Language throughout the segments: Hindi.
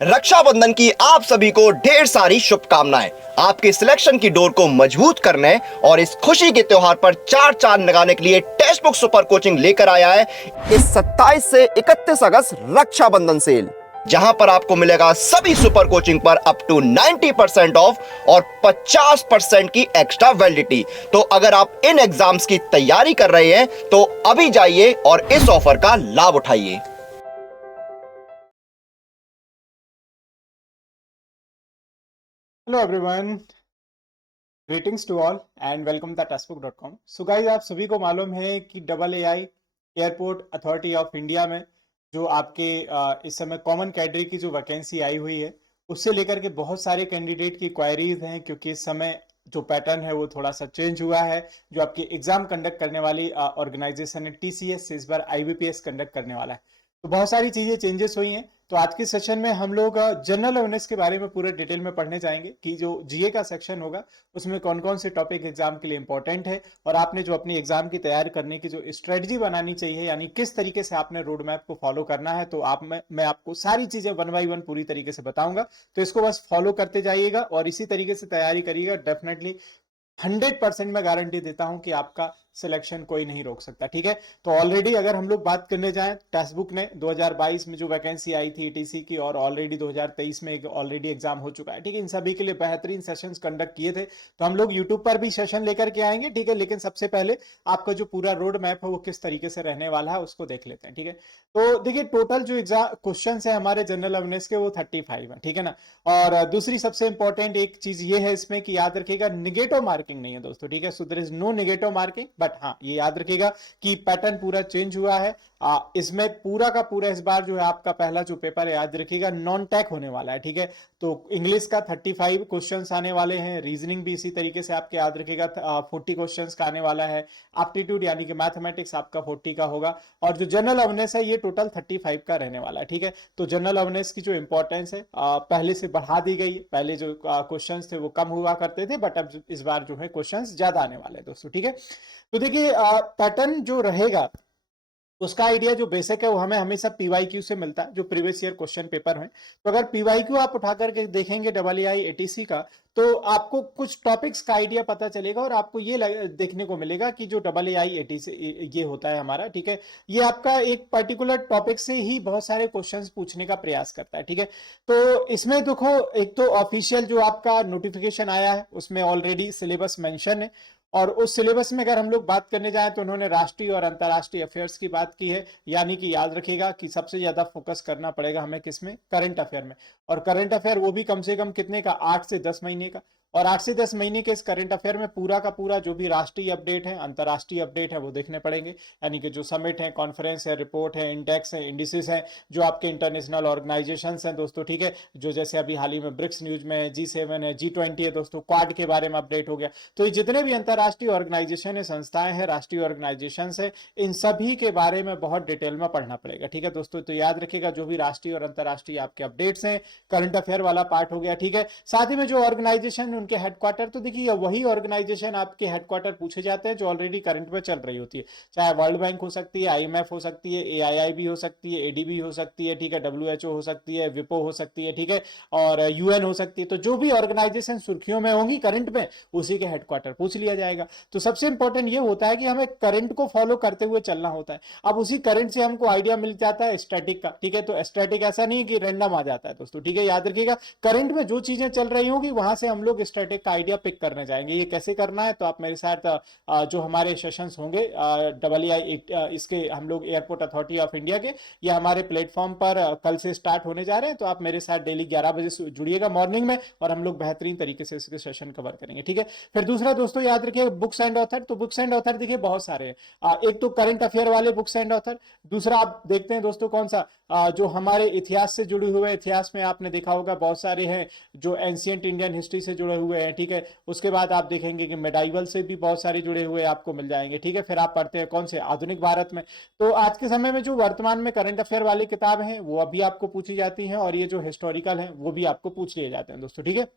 रक्षाबंधन की आप सभी को ढेर सारी शुभकामनाएं। आपके सिलेक्शन की डोर को मजबूत करने और इस खुशी के त्योहार पर चार चांद लगाने के लिए टेक्स्ट बुक सुपर कोचिंग लेकर आया है इस 27 से 31 अगस्त रक्षाबंधन सेल, जहां पर आपको मिलेगा सभी सुपर कोचिंग पर अप टू 90% ऑफ और 50% की एक्स्ट्रा वैलिडिटी। तो अगर आप इन एग्जाम्स की तैयारी कर रहे हैं तो अभी जाइए और इस ऑफर का लाभ उठाइए। Hello everyone, greetings to all and welcome the टेक्स्टबुक.com। सो गाइस, आप सभी को मालूम है कि AAI Airport Authority of India में जो आपके इस समय कॉमन कैटेगरी की जो वैकेंसी आई हुई है, उससे लेकर के बहुत सारे कैंडिडेट की क्वायरीज हैं, क्योंकि इस समय जो पैटर्न है वो थोड़ा सा चेंज हुआ है। जो आपकी एग्जाम कंडक्ट करने वाली ऑर्गेनाइजेशन है TCS, इस बार IBPS कंडक्ट करने वाला है। तो बहुत सारी चीजें चेंजेस हुई हैं। तो आज के सेशन में हम लोग जनरल अवेयरनेस के बारे में पूरे डिटेल में पढ़ने जाएंगे कि जो GA का सेक्शन होगा उसमें कौन कौन से टॉपिक एग्जाम के लिए इंपॉर्टेंट है, और आपने जो अपनी एग्जाम की तैयारी करने की जो स्ट्रेटजी बनानी चाहिए, यानी किस तरीके से आपने रोड मैप को फॉलो करना है। तो मैं आपको सारी चीजें 1 बाय 1 पूरी तरीके से बताऊंगा। तो इसको बस फॉलो करते जाइएगा और इसी तरीके से तैयारी करिएगा। डेफिनेटली 100% मैं गारंटी देता हूं कि आपका सिलेक्शन कोई नहीं रोक सकता। ठीक है, तो ऑलरेडी अगर हम लोग बात करने जाएं, टेक्स्ट बुक ने 2022 में जो वैकेंसी आई थी ETC की, और ऑलरेडी 2023 में ऑलरेडी एग्जाम हो चुका है। ठीक है, इन सभी के लिए बेहतरीन सेशंस कंडक्ट किए थे। तो हम लोग यूट्यूब पर भी सेशन लेकर के आएंगे। ठीक है, लेकिन सबसे पहले आपका जो पूरा रोड मैप है वो किस तरीके से रहने वाला है उसको देख लेते हैं। ठीक है, तो देखिए, टोटल जो एग्जाम क्वेश्चन है हमारे जनरल अवेयरनेस के वो 35 है। ठीक है ना, और दूसरी सबसे इंपॉर्टेंट एक चीज ये है इसमें कि याद रखिएगा, निगेटिव मार्किंग नहीं है दोस्तों। ठीक है, so there is no negative marking, but हाँ ये याद रखिएगा कि पैटर्न पूरा चेंज हुआ है। इसमें पूरा का पूरा इस बार जो है आपका पहला जो पेपर है, याद रखिएगा, नॉन टैक होने वाला है। ठीक है, तो इंग्लिश का 35 क्वेश्चंस आने वाले हैं, रीजनिंग भी इसी तरीके से आपके याद रखिएगा 40 क्वेश्चंस का आने वाला है, एप्टीट्यूड यानी कि मैथमेटिक्स आपका 40 का होगा, और जो जनरल अवेयरनेस है ये टोटल 35 का रहने वाला है। ठीक है, तो जनरल अवेयरनेस की जो इंपॉर्टेंस है पहले से बढ़ा दी गई है। पहले जो क्वेश्चंस थे वो कम हुआ करते थे, बट अब इस बार जो है क्वेश्चंस ज्यादा आने वाले हैं दोस्तों। ठीक है, तो देखिए, पैटर्न जो रहेगा उसका आइडिया जो बेसिक है वो हमें हमेशा PYQ से मिलता है, जो प्रीवियस ईयर क्वेश्चन पेपर है। तो अगर PYQ आप उठा करके देखेंगे AAI ATC का, तो आपको कुछ टॉपिक्स का आइडिया पता चलेगा, और आपको ये देखने को मिलेगा कि जो AAI ATC ये होता है हमारा, ठीक है, ये आपका एक पर्टिकुलर टॉपिक से ही बहुत सारे क्वेश्चंस पूछने का प्रयास करता है। ठीक है, तो इसमें देखो, एक तो ऑफिशियल जो आपका नोटिफिकेशन आया है उसमें ऑलरेडी सिलेबस मेंशन है, और उस सिलेबस में अगर हम लोग बात करने जाएं तो उन्होंने राष्ट्रीय और अंतर्राष्ट्रीय अफेयर्स की बात की है। यानी कि याद रखिएगा कि सबसे ज्यादा फोकस करना पड़ेगा हमें किसमें, करंट अफेयर में। और करंट अफेयर वो भी कम से कम कितने का, 8 से 10 महीने का। और 8 से 10 महीने के इस करंट अफेयर में पूरा का पूरा जो भी राष्ट्रीय अपडेट है, अंतर्राष्ट्रीय अपडेट है, वो देखने पड़ेंगे। यानी कि जो समिट है, कॉन्फ्रेंस है, रिपोर्ट है, इंडेक्स है, इंडिसेस है, जो आपके इंटरनेशनल ऑर्गेनाइजेशन हैं दोस्तों। ठीक है, जो जैसे अभी हाल ही में ब्रिक्स न्यूज में है, G7 है, G20 है दोस्तों, क्वाड के बारे में अपडेट हो गया। तो ये जितने भी अंतर्राष्ट्रीय ऑर्गेनाइजेशन है, संस्थाएं हैं, राष्ट्रीय ऑर्गेनाइजेशन है, इन सभी के बारे में बहुत डिटेल में पढ़ना पड़ेगा। ठीक है दोस्तों, तो याद रखिएगा जो भी राष्ट्रीय और अंतर्राष्ट्रीय आपके अपडेट्स हैं, करंट अफेयर वाला पार्ट हो गया। ठीक है, साथ ही में जो ऑर्गेनाइजेशन उनके हेडक्वार्टर, तो देखिए वही ऑर्गेनाइजेशन आपके हेडक्वार्टर पूछे जाते हैं जो ऑलरेडी करंट में चल रही होती है। चाहे वर्ल्ड बैंक हो सकती है, IMF हो सकती है, AIIB हो सकती है, ADB हो सकती है, ठीक है, WHO हो सकती है, विपो हो सकती है, ठीक है, और UN हो सकती है। तो जो भी ऑर्गेनाइजेशन सुर्खियों में होंगी करंट में, उसी के हेडक्वार्टर पूछ लिया जाएगा। तो सबसे इंपॉर्टेंट ये होता है कि हमें करंट को फॉलो करते हुए चलना होता है। अब उसी करंट से हमको आइडिया मिल जाता है स्टैटिक का। ठीक है, तो स्टैटिक ऐसा नहीं है कि रैंडम आ जाता है दोस्तों। ठीक है, याद रखिएगा, करंट में जो चीजें चल रही होंगी वहां से हम लोग स्टैटिक का आइडिया पिक करने जाएंगे। ये कैसे करना है, तो आप मेरे साथ जो हमारे सेशंस होंगे AAI इसके, हम लोग एयरपोर्ट अथॉरिटी ऑफ इंडिया के, ये हमारे प्लेटफॉर्म पर कल से स्टार्ट होने जा रहे हैं। तो आप मेरे साथ डेली 11 बजे जुड़िएगा मॉर्निंग में, और हम लोग बेहतरीन तरीके से इसके सेशन कवर करेंगे। ठीक है, फिर दूसरा दोस्तों याद रखिए, बुक्स एंड ऑथर। तो बुक्स एंड ऑथर देखिए बहुत सारे हैं। एक तो करंट अफेयर वाले बुक्स एंड ऑथर, दूसरा आप देखते हैं दोस्तों कौन सा, जो हमारे इतिहास से जुड़े हुए, इतिहास में आपने देखा होगा बहुत सारे हैं जो एंशियंट इंडियन हिस्ट्री से जुड़े हुए हैं। ठीक है, उसके बाद आप देखेंगे कि मेडाइवल से भी बहुत सारे जुड़े हुए आपको मिल जाएंगे। ठीक है, फिर आप पढ़ते हैं कौन से, आधुनिक भारत में। तो आज के समय में जो वर्तमान में करंट अफेयर वाली किताब है वो अभी आपको पूछी जाती हैं, और ये जो हिस्टोरिकल है वो भी आपको पूछ लिए जाते हैं दोस्तों। ठीक है,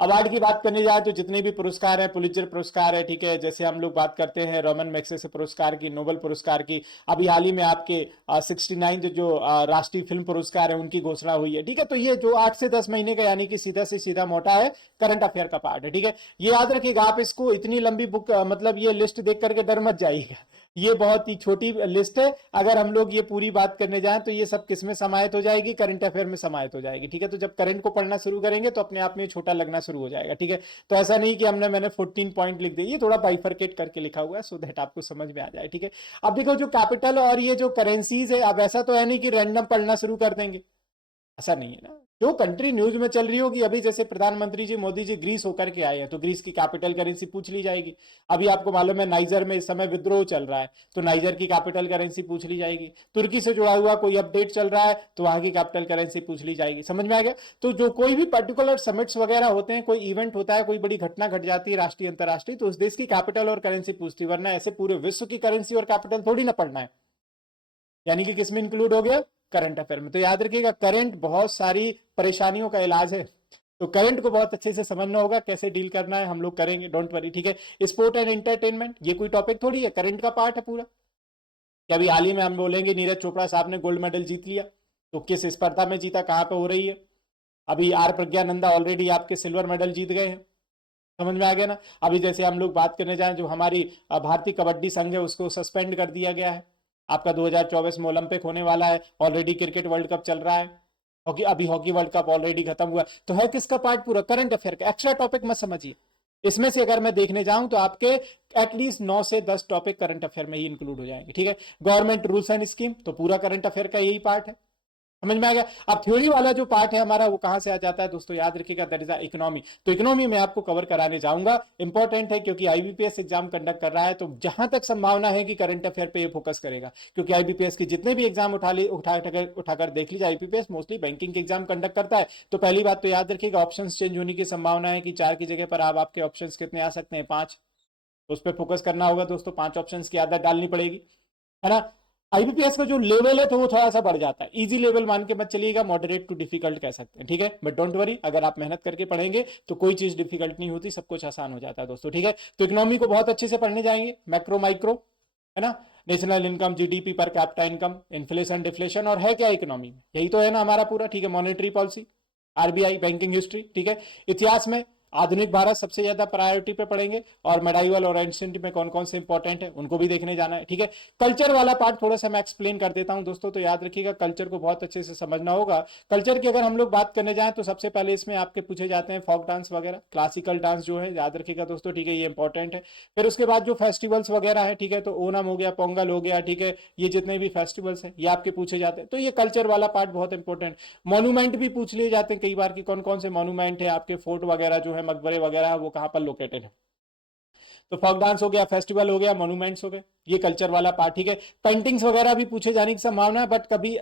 अवार्ड की बात करने जाए तो जितने भी पुरस्कार हैं, पुलित्जर पुरस्कार है, ठीक है, जैसे हम लोग बात करते हैं रोमन मैग्सेसे पुरस्कार की, नोबेल पुरस्कार की, अभी हाल ही में आपके 69 जो राष्ट्रीय फिल्म पुरस्कार है उनकी घोषणा हुई है, ठीक है। तो ये जो 8 से 10 महीने का यानी कि सीधा से सीधा मोटा है करंट अफेयर का पार्ट है, ठीक है। ये याद रखिएगा, आप इसको इतनी लंबी बुक मतलब ये लिस्ट देख करके डर मत जाइएगा, ये बहुत ही छोटी लिस्ट है। अगर हम लोग ये पूरी बात करने जाएं तो ये सब किस में समाहित हो जाएगी, करंट अफेयर में समाहित हो जाएगी, ठीक है। तो जब करंट को पढ़ना शुरू करेंगे तो अपने आप में छोटा लगना शुरू हो जाएगा, ठीक है। तो ऐसा नहीं कि मैंने 14 पॉइंट लिख दिए, ये थोड़ा बाइफरकेट करके लिखा हुआ है सो दैट आपको समझ में आ जाए, ठीक है। अब देखो जो कैपिटल और ये जो करेंसीज है, अब ऐसा तो है नहीं कि रैंडम पढ़ना शुरू कर देंगे, ऐसा नहीं है ना। जो कंट्री न्यूज में चल रही होगी, अभी जैसे प्रधानमंत्री जी मोदी जी ग्रीस होकर के आए हैं तो ग्रीस की कैपिटल करेंसी पूछ ली जाएगी। अभी आपको मालूम है नाइजर में इस समय विद्रोह चल रहा है तो नाइजर की कैपिटल करेंसी पूछ ली जाएगी। तुर्की से जुड़ा हुआ कोई अपडेट चल रहा है तो वहां की कैपिटल करेंसी पूछ ली जाएगी। समझ में आ गया। तो जो कोई भी पर्टिकुलर समिट्स वगैरह होते हैं, कोई इवेंट होता है, कोई बड़ी घटना घट जाती है राष्ट्रीय अंतरराष्ट्रीय, तो उस देश की कैपिटल और करेंसी पूछती, वरना ऐसे पूरे विश्व की करेंसी और कैपिटल थोड़ी ना पढ़ना है। यानी कि किसमें इंक्लूड हो गया, करंट अफेयर में। तो याद रखिएगा करंट बहुत सारी परेशानियों का इलाज है, तो करंट को बहुत अच्छे से समझना होगा, कैसे डील करना है हम लोग करेंगे, डोंट वरी, ठीक है। स्पोर्ट एंड एंटरटेनमेंट ये कोई टॉपिक थोड़ी है, करंट का पार्ट है पूरा। कि अभी हाल ही में हम बोलेंगे नीरज चोपड़ा साहब ने गोल्ड मेडल जीत लिया, तो किस स्पर्धा में जीता, कहां पे हो रही है। अभी आर प्रज्ञानंदा ऑलरेडी आपके सिल्वर मेडल जीत गए हैं, समझ में आ गया ना। अभी जैसे हम लोग बात करने जाएं, जो हमारी भारतीय कबड्डी संघ है उसको सस्पेंड कर दिया गया है। आपका 2024 में ओलंपिक होने वाला है, ऑलरेडी क्रिकेट वर्ल्ड कप चल रहा है, हॉकी अभी हॉकी वर्ल्ड कप ऑलरेडी खत्म हुआ। तो है किसका पार्ट पूरा, करंट अफेयर का। एक्स्ट्रा टॉपिक मत समझिए, इसमें से अगर मैं देखने जाऊं तो आपके एटलीस्ट 9 से 10 टॉपिक करंट अफेयर में ही इंक्लूड हो जाएंगे, ठीक है। गवर्नमेंट रूल्स एंड स्कीम तो पूरा करंट अफेयर का यही पार्ट है, समझ में आ गया। अब थ्योरी वाला जो पार्ट है हमारा वो कहां से आ जाता है दोस्तों, याद रखिएगा, दैट इज इकोनॉमी। तो इकोनॉमी में आपको कवर कराने जाऊंगा, इंपॉर्टेंट है क्योंकि आईबीपीएस एग्जाम कंडक्ट कर रहा है, तो जहां तक संभावना है कि करंट अफेयर पे ये फोकस करेगा, क्योंकि आईबीपीएस के जितने भी एग्जाम उठाकर देख लीजिए, आईबीपीएस मोस्टली बैंकिंग के एग्जाम कंडक्ट करता है। तो पहली बात तो याद रखिएगा, ऑप्शन चेंज होने की संभावना है कि 4 की जगह पर आप आपके ऑप्शन कितने आ सकते हैं, 5। तो उस पर फोकस करना होगा दोस्तों, 5 ऑप्शन की आदत डालनी पड़ेगी, है ना। आईबीपीएस का जो लेवल है तो वो थोड़ा सा बढ़ जाता है, इजी लेवल मान के मत चलिएगा, मॉडरेट टू डिफिकल्ट कह सकते हैं, ठीक है। बट डोंट वरी, अगर आप मेहनत करके पढ़ेंगे तो कोई चीज डिफिकल्ट नहीं होती, सब कुछ आसान हो जाता है दोस्तों, ठीक है। तो इकोनॉमी को बहुत अच्छे से पढ़ने जाएंगे, मैक्रो माइक्रो, है ना, national income, GDP per capita income, inflation deflation, और है क्या इकोनॉमी में, यही तो है ना हमारा पूरा, ठीक है। Monetary policy, RBI, banking history, ठीक है। इतिहास में आधुनिक भारत सबसे ज्यादा प्रायोरिटी पे पढ़ेंगे, और मेडाइवल और एंशिएंट में कौन कौन से इंपॉर्टेंट है उनको भी देखने जाना है, ठीक है। कल्चर वाला पार्ट थोड़ा सा मैं एक्सप्लेन कर देता हूं दोस्तों, तो याद रखिएगा कल्चर को बहुत अच्छे से समझना होगा। कल्चर की अगर हम लोग बात करने जाएं तो सबसे पहले इसमें आपके पूछे जाते हैं फोक डांस वगैरह, क्लासिकल डांस जो है, याद रखिएगा दोस्तों, ठीक है, ये इंपॉर्टेंट है। फिर उसके बाद जो फेस्टिवल्स वगैरह है, ठीक है, तो ओनम हो गया, पोंगल हो गया, ठीक है, ये जितने भी फेस्टिवल्स हैं ये आपके पूछे जाते हैं, तो ये कल्चर वाला पार्ट बहुत इंपॉर्टेंट। मॉन्यूमेंट भी पूछ लिए जाते हैं कई बार कि कौन कौन से मॉन्यूमेंट है आपके, फोर्ट वगैरह जो है, मकबरे वगैरह, वो कहां पर लोकेटेड है। तो फोक डांस हो गया, फेस्टिवल हो गया, मॉन्यूमेंट्स हो गए, ये कल्चर वाला पार्ट, ठीक है। पेंटिंग्स वगैरह भी पूछे जाने की संभावना है, बट कभी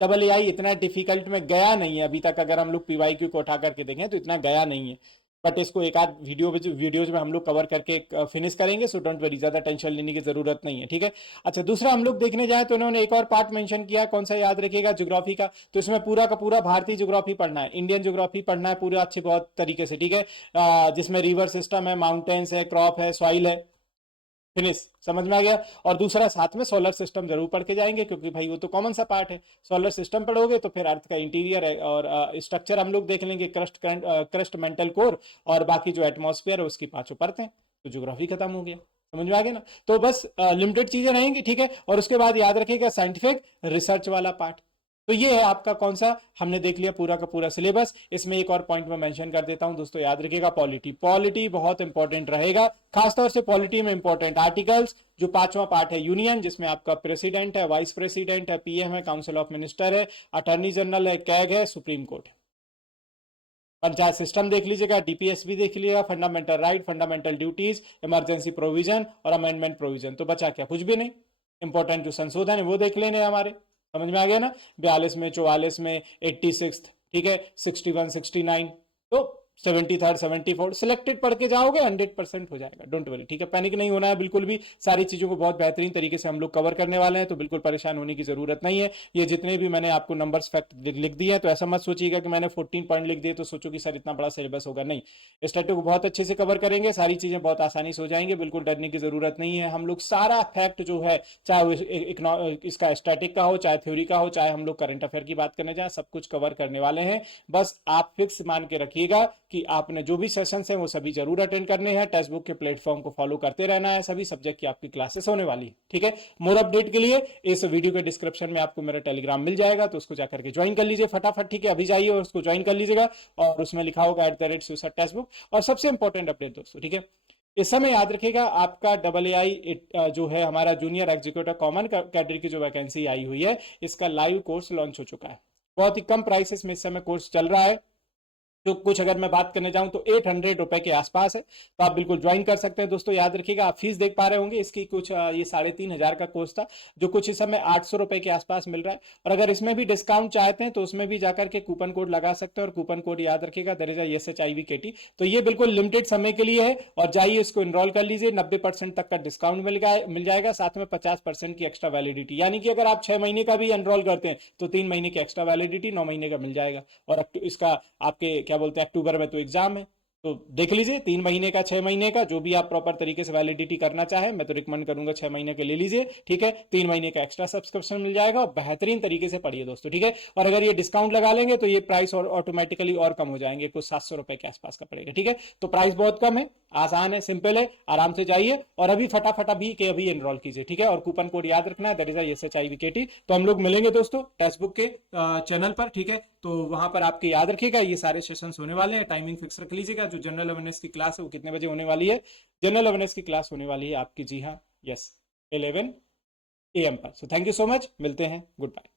डबल एआई इतना डिफिकल्ट में गया नहीं है अभी तक, अगर हम लोग पीवाईक्यू को उठा करके देखें तो इतना गया नहीं है। बट इसको एक आध वीडियोज में हम लोग कवर करके फिनिश करेंगे, सो डोंट वरी, ज्यादा टेंशन लेने की जरूरत नहीं है, ठीक है। अच्छा, दूसरा हम लोग देखने जाए तो उन्होंने एक और पार्ट मेंशन किया, कौन सा, याद रखिएगा, ज्योग्राफी का। तो इसमें पूरा का पूरा भारतीय ज्योग्राफी पढ़ना है, इंडियन ज्योग्राफी पढ़ना है पूरा अच्छे बहुत तरीके से, ठीक है। जिसमें रिवर सिस्टम है, माउंटेन्स है, क्रॉप है, सॉइल है, फिनिश, समझ में आ गया। और दूसरा साथ में सोलर सिस्टम जरूर पढ़ के जाएंगे, क्योंकि भाई वो तो कॉमन सा पार्ट है। सोलर सिस्टम पढ़ोगे तो फिर अर्थ का इंटीरियर है और स्ट्रक्चर हम लोग देख लेंगे, क्रस्ट मेंटल कोर, और बाकी जो एटमॉस्फेयर है उसकी 5 परतें, तो ज्योग्राफी खत्म हो गया, समझ में आ गया ना। तो बस लिमिटेड चीजें रहेंगी, ठीक है। और उसके बाद याद रखिएगा साइंटिफिक रिसर्च वाला पार्ट। तो ये है आपका कौन सा, हमने देख लिया पूरा का पूरा सिलेबस। इसमें एक और पॉइंट मैं मेंशन कर देता हूं दोस्तों, याद रखिएगा, पॉलिटी। पॉलिटी बहुत इंपॉर्टेंट रहेगा, खासतौर से पॉलिटी में इंपॉर्टेंट आर्टिकल्स। जो 5वां पार्ट है यूनियन, जिसमें आपका प्रेसिडेंट है, वाइस प्रेसिडेंट है, पीएम है, काउंसिल ऑफ मिनिस्टर है, अटॉर्नी जनरल है, कैग है, सुप्रीम कोर्ट है। पंचायत सिस्टम देख लीजिएगा, डीपीएस भी देख लीजिएगा, fundamental right, fundamental duties, emergency provision और अमेंडमेंट प्रोविजन। तो बचा क्या, कुछ भी नहीं। इंपॉर्टेंट जो संशोधन है वो देख लेने हमारे, समझ में आ गया ना। 42 में, 44 में, 86, ठीक है, 61, 69। तो 73rd 74 सिलेक्टेड पढ़ के जाओगे 100% हो जाएगा, डोंट वरी, ठीक है। पैनिक नहीं होना है बिल्कुल भी, सारी चीजों को बहुत बेहतरीन तरीके से हम लोग कवर करने वाले हैं, तो बिल्कुल परेशान होने की जरूरत नहीं है। ये जितने भी मैंने आपको नंबर्स फैक्ट लिख दिए हैं, तो ऐसा मत सोचिएगा कि मैंने 14 पॉइंट लिख दिए तो सोचो कि सर इतना बड़ा सिलेबस होगा, नहीं। स्टैटिक को बहुत अच्छे से कवर करेंगे, सारी चीजें बहुत आसानी से हो जाएंगे, बिल्कुल डरने की जरूरत नहीं है। हम लोग सारा फैक्ट जो है, चाहे वो इसका स्टैटिक का हो, चाहे थ्योरी का हो, चाहे हम लोग करंट अफेयर की बात करने जाए, सब कुछ कवर करने वाले हैं। बस आप फिक्स मान के रखिएगा कि आपने जो भी सेशंस हैं वो सभी जरूर अटेंड करने हैं, टेक्स्ट बुक के प्लेटफॉर्म को फॉलो करते रहना है, सभी सब्जेक्ट की आपकी क्लासेस होने वाली है, ठीक है। मोर अपडेट के लिए इस वीडियो के डिस्क्रिप्शन में आपको मेरा टेलीग्राम मिल जाएगा, तो उसको जाकर के ज्वाइन कर लीजिए फटाफट, ठीक है। अभी जाइए और उसको ज्वाइन कर लीजिएगा, और उसमें लिखा होगा @SUSAT टेक्स्ट बुक। और सबसे इंपॉर्टेंट अपडेट दोस्तों, ठीक है, इस समय याद रखिएगा, आपका AA जो है हमारा जूनियर एग्जीक्यूटिव कॉमन कैटेगरी की जो वैकेंसी आई हुई है, इसका लाइव कोर्स लॉन्च हो चुका है। बहुत ही कम प्राइसेस में इस समय कोर्स चल रहा है, तो कुछ अगर मैं बात करने जाऊं तो 800 रुपए के आसपास है, तो आप बिल्कुल ज्वाइन कर सकते हैं दोस्तों। याद रखिएगा, आप फीस देख पा रहे होंगे इसकी, कुछ ये 3500 का कोर्स था, जो कुछ इस समय 800 रुपए के आसपास मिल रहा है। और अगर इसमें भी डिस्काउंट चाहते हैं तो उसमें भी जाकर के कूपन कोड लगा सकते हैं, और कूपन कोड याद रखिएगा SHIVKT। तो ये बिल्कुल लिमिटेड समय के लिए है, और जाइए इसको इनरोल कर लीजिए, 90% तक का डिस्काउंट मिल जाएगा, साथ में 50% की एक्स्ट्रा वैलिडिटी, यानी कि अगर आप 6 महीने का भी एनरोल करते हैं तो 3 महीने की एक्स्ट्रा वैलिडिटी 9 महीने का मिल जाएगा। और इसका आपके क्या बोलते हैं, अक्टूबर में तो एग्जाम है, तो देख लीजिए 3 महीने का, 6 महीने का, जो भी आप प्रॉपर तरीके से वैलिडिटी करना चाहे, मैं तो रिकमेंड करूंगा 6 महीने के ले लीजिए, ठीक है। 3 महीने का एक्स्ट्रा सब्सक्रिप्शन मिल जाएगा, और बेहतरीन तरीके से पढ़िए दोस्तों, ठीक है। और अगर ये डिस्काउंट लगा लेंगे तो ये प्राइस और ऑटोमेटिकली और कम हो जाएंगे, कुछ 700 रुपए के आसपास का पड़ेगा, ठीक है। तो प्राइस बहुत कम है, आसान है, सिंपल है, आराम से जाइए और अभी फटाफट अभी एनरोल कीजिए, ठीक है। और कूपन कोड याद रखना है, SHIVKT। तो हम लोग मिलेंगे दोस्तों टेक्स्ट बुक के चैनल पर, ठीक है। तो वहां पर आपके याद रखिएगा ये सारे सेशंस होने वाले हैं, टाइमिंग फिक्स रख लीजिएगा। जो जनरल अवेयरनेस की क्लास है वो कितने बजे होने वाली है? जनरल अवेयरनेस की क्लास होने वाली है आपकी, जी हाँ, यस, 11 AM पर। So thank you so much, मिलते हैं, गुड बाय।